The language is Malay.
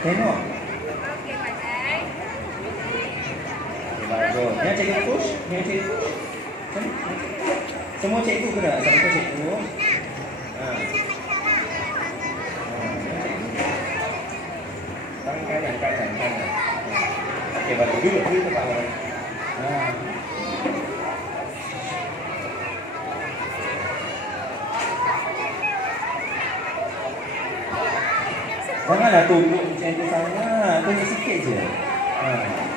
Tengok. Okey, pandai. Okay, bagus. Yang cikgu push. Yang cikgu push. Semua cikgu kena. Satu cikgu. Ha. Tangan kanan. Okey, bagus. Duduk tempat awak. Ha. Janganlah tunduk macam tu sangat. Tunduk sikit je. Ha.